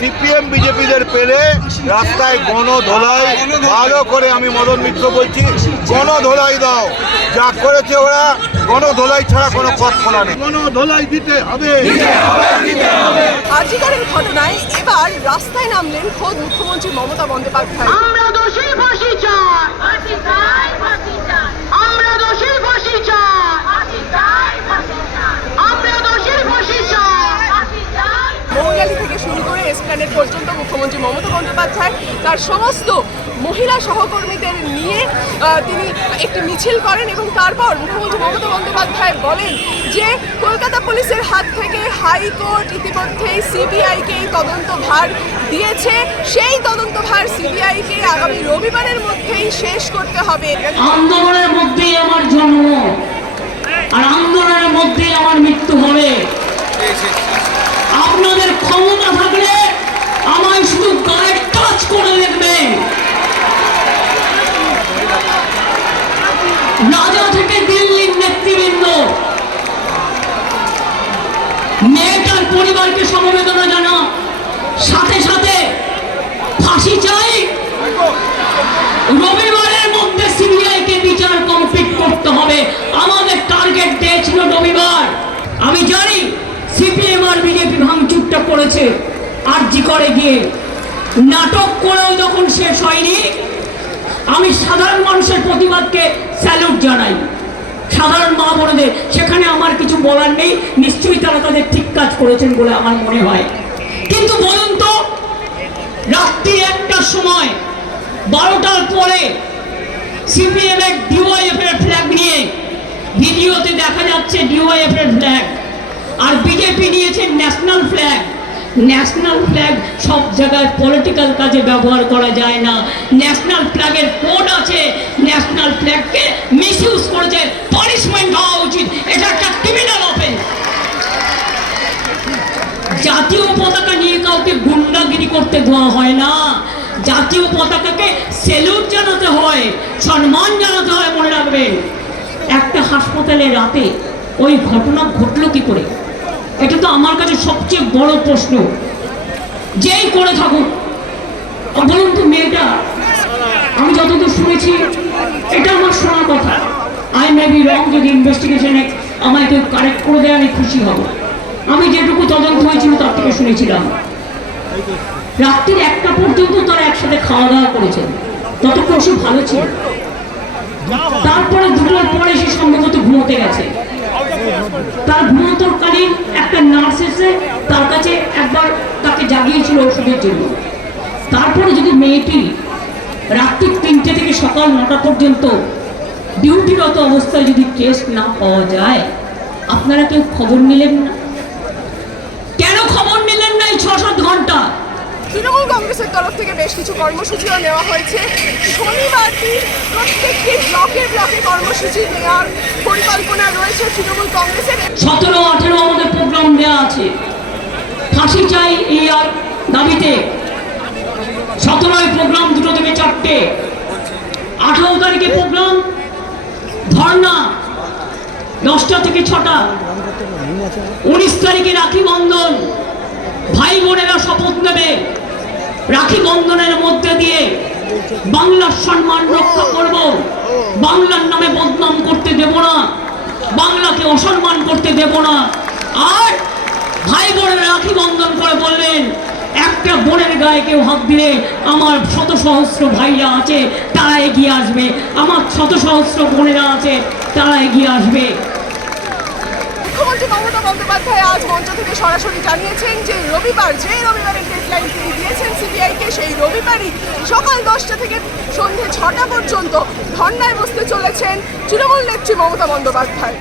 CPM বিজেপিদের পেলে রাস্তায় গণধোলাই ভালো করে আমি মদন মিত্র বলছি গণধোলাই দাও। যা করেছে ওরা গণধোলাই ছাড়া কোনো পথ খোলা নেই। গণ ধোলাই দিতে হবে। আজিকারের ঘটনায় এবার রাস্তায় নামলেন খোদ মুখ্যমন্ত্রী মমতা বন্দ্যোপাধ্যায়। আমরা দোষী ফাঁসি চাই। ফাঁসি চাই ফাঁসি চাই আমরা দোষী ফাঁসি চাই ফাঁসি চাই ফাঁসি চাই আমরা দোষী ফাঁসি চাই ফাঁসি চাই মৌলালি থেকে এসপ্ল্যানেড পর্যন্ত মুখ্যমন্ত্রী মমতা বন্দ্যোপাধ্যায় তার সমস্ত মহিলা সহকর্মীদের নিয়ে তিনি একটি মিছিল করেন এবং তারপর মুখ্যমন্ত্রী মমতা বন্দ্যোপাধ্যায় বলেন যে কলকাতা পুলিশের হাত থেকে হাইকোর্ট ইতিমধ্যেই সিবিআইকে তদন্ত ভার দিয়েছে। সেই তদন্ত ভার সিবিআইকে আগামী রবিবারের মধ্যেই শেষ করতে হবে। আন্দোলনের মধ্যেই আমার জন্ম আর আন্দোলনের মধ্যেই আমার মৃত্যু হবে আপনাদের ক্ষমতা থাকলে আমায় শুধু গায়ে টাচ করে দেখবেন রাজা থেকে দিল্লির নেতৃবৃন্দ মেয়েটার পরিবারকে সমবেদনা জানা সাথে সাথে ফাঁসি চাই। রবিবারের মধ্যে সিবিআই কে বিচার কমপ্লিট করতে হবে। আমাদের টার্গেট ডে ছিল রবিবার। আমি জানি সিপিএম আর বিজেপি ভাঙচুরটা করেছে আর জি করে গিয়ে। নাটক করেও যখন শেষ হয়নি, আমি সাধারণ মানুষের প্রতিবাদকে স্যালুট জানাই। সাধারণ মা বোনদের, সেখানে আমার কিছু বলার নেই, নিশ্চয়ই তারা তাদের ঠিক কাজ করেছেন বলে আমার মনে হয়। কিন্তু বলুন তো, রাত্রি একটার সময়, বারোটার পরে সিপিএম এর ডিওয়াইএফ এর ফ্ল্যাগ নিয়ে ভিডিওতে দেখা যাচ্ছে ডিওয়াইএফ এর ফ্ল্যাগ আর বিজেপি নিয়েছে ন্যাশনাল ফ্ল্যাগ ন্যাশনাল ফ্ল্যাগ সব জায়গায় পলিটিক্যাল কাজে ব্যবহার করা যায় না। ন্যাশনাল ফ্ল্যাগের কোড আছে। ন্যাশনাল ফ্ল্যাগকে মিসইউজ করেছে। জাতীয় পতাকা নিয়ে কাউকে গুন্ডাগিরি করতে দেওয়া হয় না। জাতীয় পতাকাকে সেলুট জানাতে হয়, সম্মান জানাতে হয়, মনে রাখবেন একটা হাসপাতালে রাতে ওই ঘটনা ঘটলো কি করে? এটা তো আমার কাছে সবচেয়ে বড় প্রশ্ন। যেই করে থাকুক। বলুন তো মেয়েটা, আমি যতদূর শুনেছি, এটা আমার শোনা কথা। আই মে বি রং যদি ইনভেস্টিগেশনে আমায় কেউ কারেক্ট করে দেয়, আমি খুশি হব। আমি যেটুকু তদন্ত হয়েছিল তার থেকে শুনেছিলাম। রাত্রির একটা পর্যন্ত তারা একসাথে খাওয়া দাওয়া করেছেন। ততক্ষণ সে ভালো ছিল। তারপরে দুটোর পরে সে সম্ভবত ঘুমোতে গেছে। তার ঘুমোতরকালীন একটা নার্স এসে তার কাছে একবার তাকে জাগিয়েছিল ওষুধের জন্য। তারপরে যদি মেয়েটি রাত্রি তিনটে থেকে সকাল নটা পর্যন্ত ডিউটিরত অবস্থায় যদি টেস্ট না পাওয়া যায়, আপনারা কেউ খবর নিলেন না কেন খবর নিলেন না এই ছ সাত ঘণ্টা তৃণমূল কংগ্রেসের তরফ থেকে বেশ কিছু কর্মসূচিও নেওয়া হয়েছে। শনিবার প্রত্যেকটি ব্লকে ব্লকে কর্মসূচি নেওয়ার পরিকল্পনা রয়েছে তৃণমূল কংগ্রেসের। সতেরো, আঠেরো আমাদের প্রোগ্রাম দেওয়া আছে। ফাঁসি চাই এই আর দাবিতে। সতেরোই প্রোগ্রাম দুটো থেকে চারটে। আঠারো তারিখে প্রোগ্রাম ধর্না দশটা থেকে ছটা। উনিশ তারিখে রাখি বন্ধন। ভাই বোনেরা শপথ নেবে। রাখি বন্ধনের মধ্যে দিয়ে বাংলার সম্মান রক্ষা করব। বাংলার নামে বদনাম করতে দেব না। বাংলাকে অসম্মান করতে দেব না। আর ভাই বোনেরা রাখি বন্ধন করে বললেন, একটা বোনের গায়ে কেউ হাত দিলে আমার শত সহস্র ভাইরা আছে, তারা এগিয়ে আসবে। আমার শত সহস্র বোনেরা আছে, তারা এগিয়ে আসবে। মুখ্যমন্ত্রী মমতা বন্দ্যোপাধ্যায় আজ মঞ্চ থেকে সরাসরি জানিয়েছেন যে রবিবার, যে রবিবারের ডেডলাইন তিনি দিয়েছেন সিবিআইকে সেই রবিবারই সকাল দশটা থেকে সন্ধে ছটা পর্যন্ত ধর্নায় বসতে চলেছেন তৃণমূল নেত্রী মমতা বন্দ্যোপাধ্যায়।